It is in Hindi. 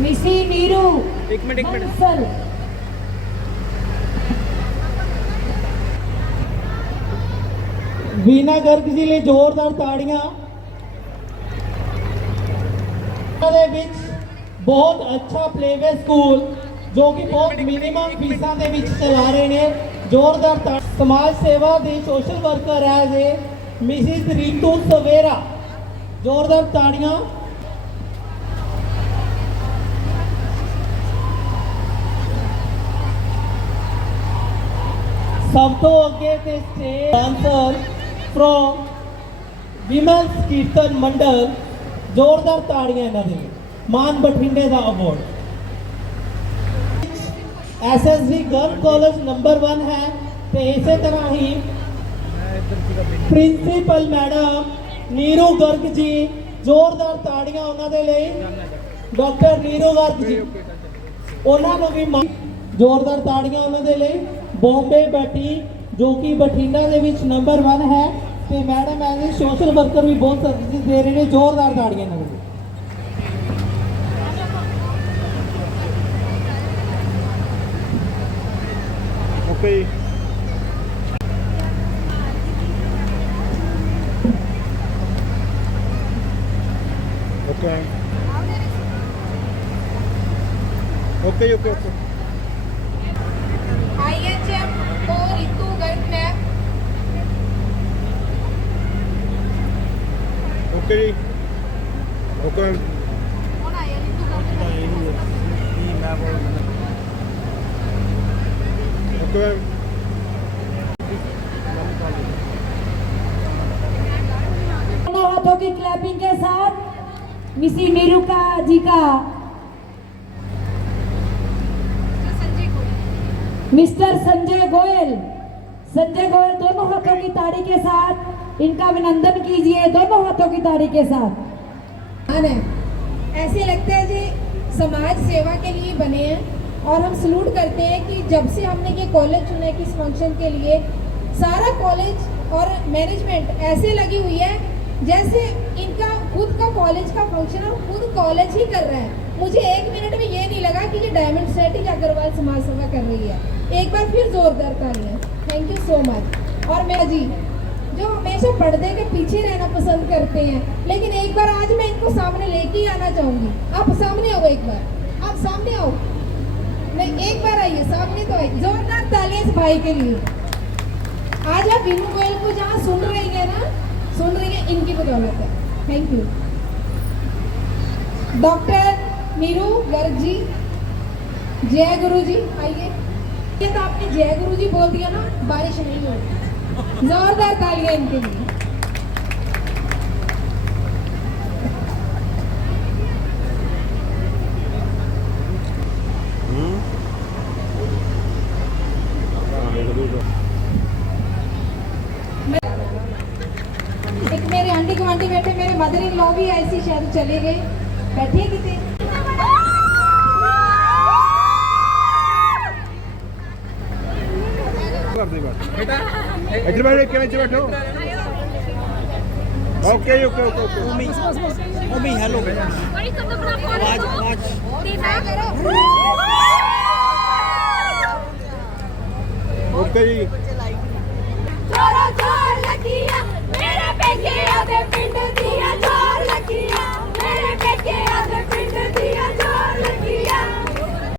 मिसी नीरू एक मिनट एक मिनट। सर वीना गर्ग जी ले जोरदार ताड़िया। बहुत अच्छा प्लेवे स्कूल। ਜੋ ਕਿ ਬਹੁਤ ਮਿਨੀਮਮ ਫੀਸਾਂ ਦੇ ਵਿੱਚ ਚਲਾ ਰਹੇ ਨੇ। ਜ਼ੋਰਦਾਰ ਸਮਾਜ ਸੇਵਾ ਦੀ ਸੋਸ਼ਲ ਵਰਕਰ ਹੈ ਜੇ ਮਿਸਿਸ ਰੀਤੂ ਸਵੇਰਾ। ਜ਼ੋਰਦਾਰ ਤਾੜੀਆਂ। ਸਭ ਤੋਂ ਅੱਗੇ ਤੇ stage dancer from women's Kirtan Mandal. ਜ਼ੋਰਦਾਰ ਤਾੜੀਆਂ ਇਹਨਾਂ ਦੇ। ਮਾਨ ਬਠਿੰਡੇ ਦਾ award SSV girl college number 1 ਹੈ ਤੇ ਇਸੇ ਤਰ੍ਹਾਂ ਹੀ ਪ੍ਰਿੰਸੀਪਲ ਮੈਡਮ ਨੀਰੂ ਗਰਗ ਜੀ ਜ਼ੋਰਦਾਰ ਤਾੜੀਆਂ ਉਹਨਾਂ ਦੇ ਲਈ ਡਾਕਟਰ ਨੀਰੂ ਗਰਗ ਜੀ ਉਹਨਾਂ ਨੂੰ ਵੀ ਜ਼ੋਰਦਾਰ ਤਾੜੀਆਂ ਉਹਨਾਂ ਦੇ ਲਈ ਬੰਬੇ ਬੈਠੀ ਜੋ ਕਿ ਬਠਿੰਡਾ ਦੇ ਵਿੱਚ ਨੰਬਰ 1 ਹੈ ਤੇ ਮੈਡਮ ਐਜ਼ ਸੋਸ਼ਲ ਵਰਕਰ ਵੀ ਬਹੁਤ ਸਰਵਿਸ ਦੇ ਰਹੇ ਨੇ ਜ਼ੋਰਦਾਰ ਤਾੜੀਆਂ ਨਾਲ be Okay. Okay, okay, okay. IHF को ऋतु गर्ग में ओके ओके कौन आया ऋतु गर्ग में मैं बोल हाथों की क्लैपिंग के साथ मिसी जी का। मिस्टर संजय गोयल संजय गोयल दोनों हाथों की ताड़ी के साथ, इनका अभिनंदन कीजिए दोनों हाथों की ताड़ी के साथ। ऐसे लगता है जी, समाज सेवा के लिए बने हैं। और हम सल्यूट करते हैं कि जब से हमने ये कॉलेज चुना है कि इस फ़ंक्शन के लिए, सारा कॉलेज और मैनेजमेंट ऐसे लगी हुई है जैसे इनका, खुद का कॉलेज का फ़ंक्शन और खुद कॉलेज ही कर रहे हैं। मुझे एक मिनट में ये नहीं लगा कि ये डायमंड सेट ही अग्रवाल समाज सेवा कर रही है। एक बार फिर जोरदार तालियाँ थैंक यू सो मच और मैं जी, जो हमेशा पर्दे के पीछे रहना पसंद करते हैं, लेकिन एक बार आज मैं इनको सामने लेके ही आना चाहूँगी। आप सामने आओ एक बार। आप सामने आओ। नहीं, एक बार आइए, सामने तो आइए। जोरदार तालियाँ इस भाई के लिए। आज आप विनू गोयल को जहाँ सुन रही है ना, सुन रही है, इनकी बदौलत है। Thank you doctor Neeru Garg ji जय गुरु जी आइए। ये तो आपने जय गुरु जी बोल दिया ना, बारिश नहीं होगी। जोरदार तालियाँ इनके लिए एक मेरे आंटी गुआटी बैठे मेरे मदर इन लॉ भी ऐसी शायद चले गए। बैठे किसी बैठो okay okay okay okay. Omi आज आज आज आज। ओके जी।